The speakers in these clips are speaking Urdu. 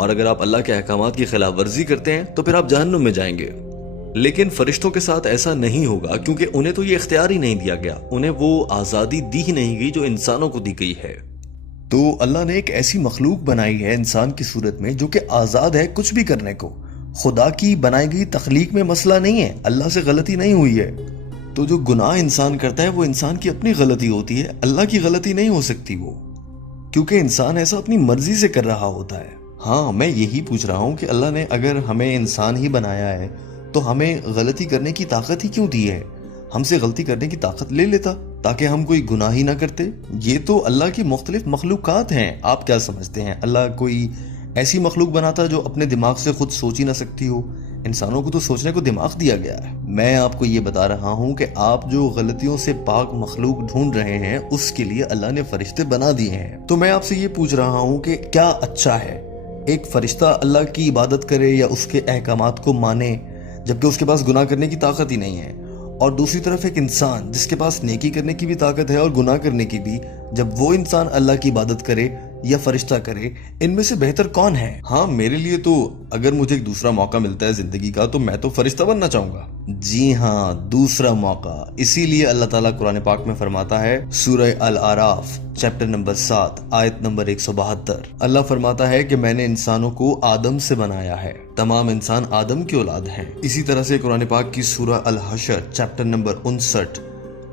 اور اگر آپ اللہ کے احکامات کی خلاف ورزی کرتے ہیں تو پھر آپ جہنم میں جائیں گے۔ لیکن فرشتوں کے ساتھ ایسا نہیں ہوگا، کیونکہ انہیں تو یہ اختیار ہی نہیں دیا گیا، انہیں وہ آزادی دی ہی نہیں گئی جو انسانوں کو دی گئی ہے۔ تو اللہ نے ایک ایسی مخلوق بنائی ہے انسان کی صورت میں جو کہ آزاد ہے کچھ بھی کرنے کو۔ خدا کی بنائی گئی تخلیق میں مسئلہ نہیں ہے، اللہ سے غلطی نہیں ہوئی ہے۔ تو جو گناہ انسان کرتا ہے وہ انسان کی اپنی غلطی ہوتی ہے، اللہ کی غلطی نہیں ہو سکتی وہ، کیونکہ انسان ایسا اپنی مرضی سے کر رہا ہوتا ہے۔ ہاں، میں یہی پوچھ رہا ہوں کہ اللہ نے اگر ہمیں انسان ہی بنایا ہے تو ہمیں غلطی کرنے کی طاقت ہی کیوں دی ہے؟ ہم سے غلطی کرنے کی طاقت لے لیتا تاکہ ہم کوئی گناہ ہی نہ کرتے۔ یہ تو اللہ کی مختلف مخلوقات ہیں، آپ کیا سمجھتے ہیں اللہ کوئی ایسی مخلوق بناتا جو اپنے دماغ سے خود سوچ ہی نہ سکتی ہو؟ انسانوں کو تو سوچنے کو دماغ دیا گیا ہے۔ میں آپ کو یہ بتا رہا ہوں کہ آپ جو غلطیوں سے پاک مخلوق ڈھونڈ رہے ہیں اس کے لیے اللہ نے فرشتے بنا دیے ہیں۔ تو میں آپ سے یہ پوچھ رہا ہوں کہ کیا اچھا ہے ایک فرشتہ اللہ کی عبادت کرے یا اس کے احکامات کو مانے جبکہ اس کے پاس گناہ کرنے کی طاقت ہی نہیں ہے، اور دوسری طرف ایک انسان جس کے پاس نیکی کرنے کی بھی طاقت ہے اور گناہ کرنے کی بھی، جب وہ انسان اللہ کی عبادت کرے یا فرشتہ کرے، ان میں سے بہتر کون ہے؟ ہاں، میرے لیے تو اگر مجھے ایک دوسرا موقع ملتا ہے زندگی کا تو میں تو فرشتہ بننا چاہوں گا۔ جی ہاں، دوسرا موقع۔ اسی لیے اللہ تعالیٰ قرآن پاک میں فرماتا ہے، سورہ الاعراف چیپٹر نمبر 7 آیت نمبر 172، اللہ فرماتا ہے کہ میں نے انسانوں کو آدم سے بنایا ہے، تمام انسان آدم کی اولاد ہیں۔ اسی طرح سے قرآن پاک کی سورہ الحشر چیپٹر نمبر 59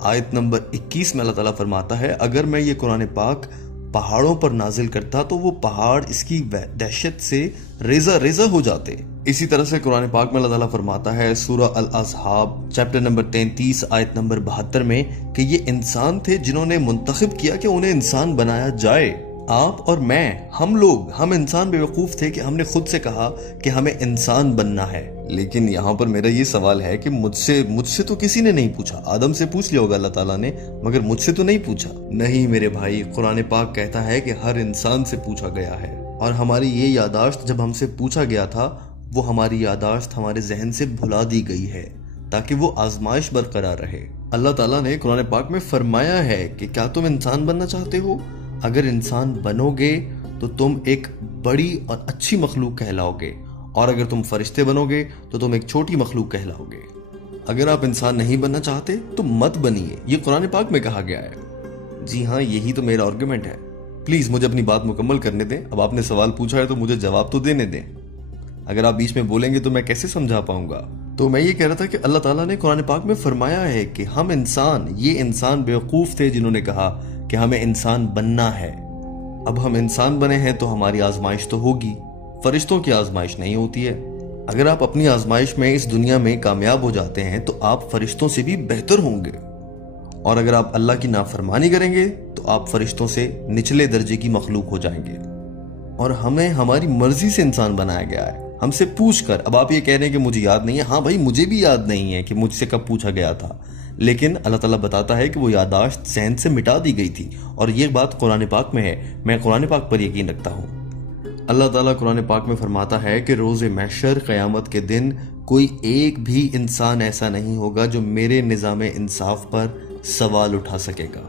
آیت نمبر 21 میں اللہ تعالیٰ فرماتا ہے، اگر میں یہ قرآن پاک پہاڑوں پر نازل کرتا تو وہ پہاڑ اس کی دہشت سے ریزہ ریزہ ہو جاتے۔ اسی طرح سے قرآن پاک میں اللہ تعالیٰ فرماتا ہے سورہ الاصحاب چیپٹر نمبر 33 آیت نمبر 72 میں کہ یہ انسان تھے جنہوں نے منتخب کیا کہ انہیں انسان بنایا جائے۔ آپ اور میں، ہم انسان بے وقوف تھے کہ ہم نے خود سے کہا کہ ہمیں انسان بننا ہے۔ لیکن یہاں پر میرا یہ سوال ہے کہ مجھ سے تو کسی نے نہیں پوچھا۔ آدم سے پوچھ لیا ہوگا اللہ تعالیٰ نے، مگر مجھ سے تو نہیں پوچھا۔ نہیں میرے بھائی، قرآن پاک کہتا ہے کہ ہر انسان سے پوچھا گیا ہے، اور ہماری یہ یادداشت جب ہم سے پوچھا گیا تھا وہ ہماری یادداشت ہمارے ذہن سے بھلا دی گئی ہے تاکہ وہ آزمائش برقرار رہے۔ اللہ تعالیٰ نے قرآن پاک میں فرمایا ہے کہ کیا تم انسان بننا چاہتے ہو؟ اگر انسان بنو گے تو تم ایک بڑی اور اچھی مخلوق کہلاؤ گے، اور اگر تم فرشتے بنو گے تو تم ایک چھوٹی مخلوق کہلاؤ گے۔ اگر آپ انسان نہیں بننا چاہتے تو مت بنیے، یہ قرآن پاک میں کہا گیا ہے۔ جی ہاں، یہی تو میرا آرگومنٹ ہے۔ پلیز مجھے اپنی بات مکمل کرنے دیں۔ اب آپ نے سوال پوچھا ہے تو مجھے جواب تو دینے دیں۔ اگر آپ بیچ میں بولیں گے تو میں کیسے سمجھا پاؤں گا؟ تو میں یہ کہہ رہا تھا کہ اللہ تعالیٰ نے قرآن پاک میں فرمایا ہے کہ ہم یہ انسان بیوقوف تھے جنہوں نے کہا کہ ہمیں انسان بننا ہے۔ اب ہم انسان بنے ہیں تو ہماری آزمائش تو ہوگی، فرشتوں کی آزمائش نہیں ہوتی ہے۔ اگر آپ اپنی آزمائش میں اس دنیا میں کامیاب ہو جاتے ہیں تو آپ فرشتوں سے بھی بہتر ہوں گے، اور اگر آپ اللہ کی نافرمانی کریں گے تو آپ فرشتوں سے نچلے درجے کی مخلوق ہو جائیں گے۔ اور ہمیں ہماری مرضی سے انسان بنایا گیا ہے، ہم سے پوچھ کر۔ اب آپ یہ کہہ رہے ہیں کہ مجھے یاد نہیں ہے۔ ہاں بھائی، مجھے بھی یاد نہیں ہے کہ مجھ سے کب پوچھا گیا تھا، لیکن اللہ تعالیٰ بتاتا ہے کہ وہ یادداشت ذہن سے مٹا دی گئی تھی، اور یہ بات قرآن پاک میں ہے۔ میں قرآن پاک پر یقین رکھتا ہوں۔ اللہ تعالیٰ قرآن پاک میں فرماتا ہے کہ روز محشر قیامت کے دن کوئی ایک بھی انسان ایسا نہیں ہوگا جو میرے نظام انصاف پر سوال اٹھا سکے گا،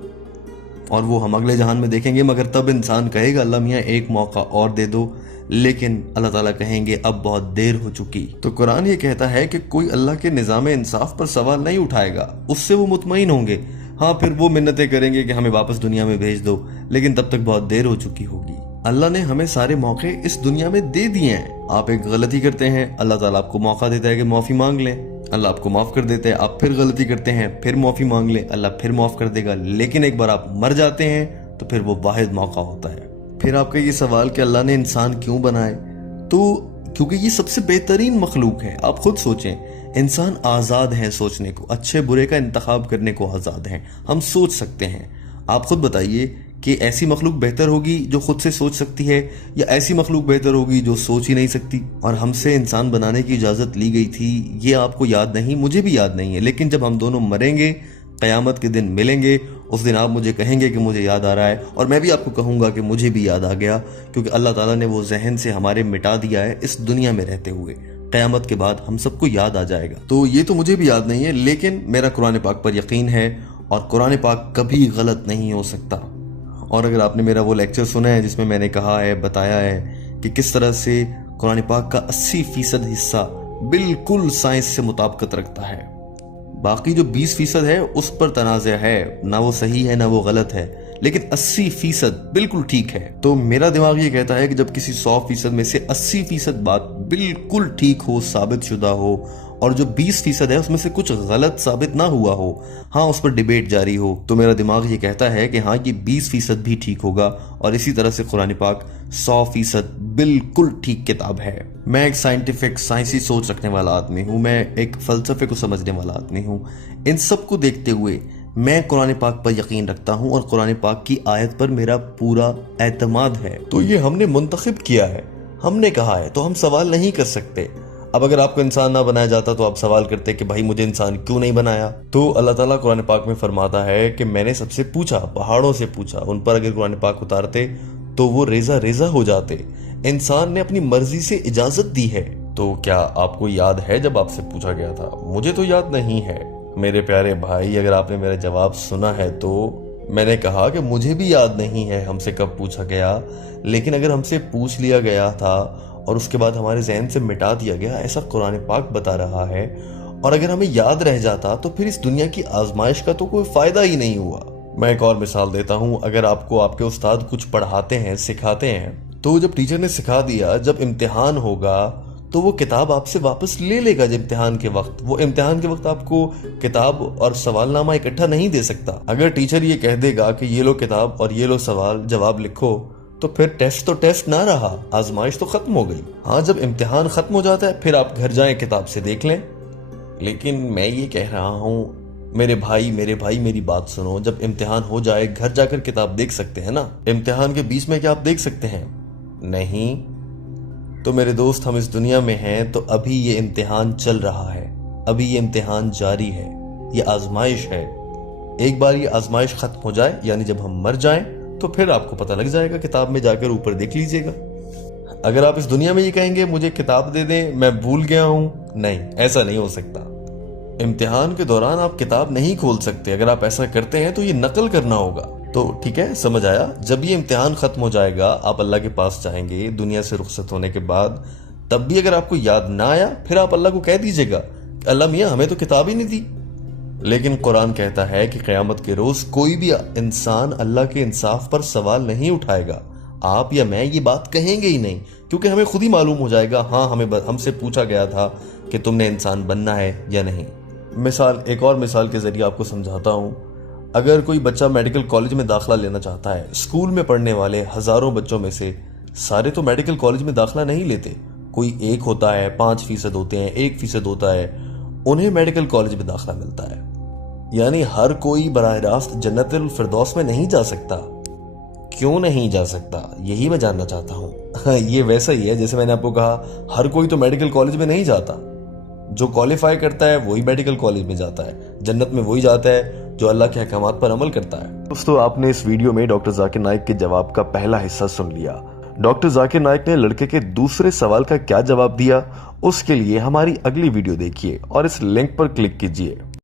اور وہ ہم اگلے جہان میں دیکھیں گے، مگر تب انسان کہے گا اللہ میاں ایک موقع اور دے دو، لیکن اللہ تعالیٰ کہیں گے اب بہت دیر ہو چکی۔ تو قرآن یہ کہتا ہے کہ کوئی اللہ کے نظام انصاف پر سوال نہیں اٹھائے گا، اس سے وہ مطمئن ہوں گے۔ ہاں، پھر وہ منتیں کریں گے کہ ہمیں واپس دنیا میں بھیج دو، لیکن تب تک بہت دیر ہو چکی ہوگی۔ اللہ نے ہمیں سارے موقع اس دنیا میں دے دیے ہیں۔ آپ ایک غلطی کرتے ہیں، اللہ تعالیٰ آپ کو موقع دیتا ہے کہ معافی مانگ لیں، اللہ آپ کو معاف کر دیتا ہے۔ آپ پھر غلطی کرتے ہیں، پھر معافی مانگ لیں، اللہ پھر معاف کر دے گا۔ لیکن ایک بار آپ مر جاتے ہیں تو پھر وہ واحد موقع ہوتا ہے۔ پھر آپ کا یہ سوال کہ اللہ نے انسان کیوں بنائے، تو کیونکہ یہ سب سے بہترین مخلوق ہے۔ آپ خود سوچیں، انسان آزاد ہیں سوچنے کو، اچھے برے کا انتخاب کرنے کو آزاد ہیں، ہم سوچ سکتے ہیں۔ آپ خود بتائیے کہ ایسی مخلوق بہتر ہوگی جو خود سے سوچ سکتی ہے، یا ایسی مخلوق بہتر ہوگی جو سوچ ہی نہیں سکتی؟ اور ہم سے انسان بنانے کی اجازت لی گئی تھی، یہ آپ کو یاد نہیں، مجھے بھی یاد نہیں ہے، لیکن جب ہم دونوں مریں گے، قیامت کے دن ملیں گے، اس دن آپ مجھے کہیں گے کہ مجھے یاد آ رہا ہے، اور میں بھی آپ کو کہوں گا کہ مجھے بھی یاد آ گیا، کیونکہ اللہ تعالیٰ نے وہ ذہن سے ہمارے مٹا دیا ہے اس دنیا میں رہتے ہوئے۔ قیامت کے بعد ہم سب کو یاد آ جائے گا۔ تو یہ تو مجھے بھی یاد نہیں ہے، لیکن میرا قرآن پاک پر یقین ہے، اور قرآن پاک کبھی غلط نہیں ہو سکتا۔ اور اگر آپ نے میرا وہ لیکچر سنا ہے جس میں میں نے کہا ہے، بتایا ہے کہ کس طرح سے قرآن پاک کا 80% حصہ بالکل سائنس سے مطابقت رکھتا ہے، باقی جو 20% ہے اس پر تنازع ہے، نہ وہ صحیح ہے نہ وہ غلط ہے، لیکن 80% بالکل ٹھیک ہے۔ تو میرا دماغ یہ کہتا ہے کہ جب کسی 100% میں سے 80% بات بالکل ٹھیک ہو، ثابت شدہ ہو، اور جو 20% ہے اس میں سے کچھ غلط ثابت نہ ہوا ہو، ہاں اس پر ڈیبیٹ جاری ہو، تو میرا دماغ یہ کہتا ہے کہ ہاں یہ 20% بھی ٹھیک ہوگا، اور اسی طرح سے قرآن پاک 100% بالکل ٹھیک کتاب ہے۔ میں ایک سائنسی سوچ رکھنے والا آدمی ہوں، میں ایک فلسفے کو سمجھنے والا آدمی ہوں۔ ان سب کو دیکھتے ہوئے میں قرآن پاک پر یقین رکھتا ہوں، اور قرآن پاک کی آیت پر میرا پورا اعتماد ہے۔ تو یہ ہم نے منتخب کیا ہے، ہم نے کہا ہے، تو ہم سوال نہیں کر سکتے۔ اب اگر آپ کو انسان نہ بنایا جاتا تو آپ سوال کرتے کہ بھائی مجھے انسان کیوں نہیں بنایا؟ تو اللہ تعالیٰ قرآن پاک میں فرماتا ہے کہ میں نے سب سے پوچھا، پہاڑوں سے پوچھا، ان پر اگر قرآن پاک اتارتے تو وہ ریزہ ریزہ ہو جاتے۔ انسان نے اپنی مرضی سے اجازت دی ہے۔ تو کیا آپ کو یاد ہے جب آپ سے پوچھا گیا تھا؟ مجھے تو یاد نہیں ہے۔ میرے پیارے بھائی، اگر آپ نے میرا جواب سنا ہے تو میں نے کہا کہ مجھے بھی یاد نہیں ہے ہم سے کب پوچھا گیا، لیکن اگر ہم سے پوچھ لیا گیا تھا اور اس کے بعد ہمارے ذہن سے مٹا دیا گیا، ایسا قرآن پاک بتا رہا ہے، اور اگر ہمیں یاد رہ جاتا تو پھر اس دنیا کی آزمائش کا تو کوئی فائدہ ہی نہیں ہوا۔ میں ایک اور مثال دیتا ہوں، اگر آپ کو آپ کے استاد کچھ پڑھاتے ہیں، سکھاتے ہیں، تو جب ٹیچر نے سکھا دیا، جب امتحان ہوگا تو وہ کتاب آپ سے واپس لے لے گا۔ جب امتحان کے وقت، وہ امتحان کے وقت آپ کو کتاب اور سوال نامہ اکٹھا نہیں دے سکتا۔ اگر ٹیچر یہ کہہ دے گا کہ یہ لو کتاب اور یہ لو سوال جواب لکھو، تو پھر ٹیسٹ تو ٹیسٹ نہ رہا، آزمائش تو ختم ہو گئی۔ ہاں جب امتحان ختم ہو جاتا ہے پھر آپ گھر جائیں کتاب سے دیکھ لیں۔ لیکن میں یہ کہہ رہا ہوں میرے بھائی میری بات سنو، جب امتحان ہو جائے گھر جا کر کتاب دیکھ سکتے ہیں نا؟ امتحان کے بیچ میں کیا آپ دیکھ سکتے ہیں؟ نہیں۔ تو میرے دوست، ہم اس دنیا میں ہیں تو ابھی یہ امتحان چل رہا ہے، ابھی یہ امتحان جاری ہے، یہ آزمائش ہے۔ ایک بار یہ آزمائش ختم ہو جائے، یعنی جب ہم مر جائیں، تو پھر آپ کو پتہ لگ جائے گا، کتاب میں جا کر اوپر دیکھ لیجئے گا۔ اگر آپ اس دنیا میں یہ کہیں گے مجھے کتاب دے دیں میں بھول گیا ہوں، نہیں، ایسا نہیں ہو سکتا۔ امتحان کے دوران آپ کتاب نہیں کھول سکتے، اگر آپ ایسا کرتے ہیں تو یہ نقل کرنا ہوگا۔ تو ٹھیک ہے، سمجھ آیا؟ جب یہ امتحان ختم ہو جائے گا، آپ اللہ کے پاس جائیں گے دنیا سے رخصت ہونے کے بعد، تب بھی اگر آپ کو یاد نہ آیا پھر آپ اللہ کو کہہ دیجئے گا کہ اللہ میاں ہمیں تو کتاب ہی نہیں دی۔ لیکن قرآن کہتا ہے کہ قیامت کے روز کوئی بھی انسان اللہ کے انصاف پر سوال نہیں اٹھائے گا۔ آپ یا میں یہ بات کہیں گے ہی نہیں، کیونکہ ہمیں خود ہی معلوم ہو جائے گا ہاں ہم سے پوچھا گیا تھا کہ تم نے انسان بننا ہے یا نہیں۔ ایک اور مثال کے ذریعے آپ کو سمجھاتا ہوں۔ اگر کوئی بچہ میڈیکل کالج میں داخلہ لینا چاہتا ہے، اسکول میں پڑھنے والے ہزاروں بچوں میں سے سارے تو میڈیکل کالج میں داخلہ نہیں لیتے، کوئی 1 ہوتا ہے، 5% ہوتے ہیں، 1% ہوتا ہے، انہیں میڈیکل کالج میں داخلہ ملتا ہے۔ یعنی ہر کوئی براہ راست جنت الفردوس میں نہیں جا سکتا۔ کیوں نہیں جا سکتا؟ یہی میں جاننا چاہتا ہوں۔ یہ ویسا ہی ہے جیسے میں نے آپ کو کہا ہر کوئی تو میڈیکل کالج میں نہیں جاتا، جو کوالیفائی کرتا ہے وہی میڈیکل کالج میں جاتا ہے، جنت میں وہی جاتا ہے جو اللہ کے احکامات پر عمل کرتا ہے۔ دوستو، آپ نے اس ویڈیو میں ڈاکٹر ذاکر نائک کے جواب کا پہلا حصہ سن لیا۔ ڈاکٹر ذاکر نائک نے لڑکے کے دوسرے سوال کا کیا جواب دیا، اس کے لیے ہماری اگلی ویڈیو دیکھیے اور اس لنک پر کلک کیجیے۔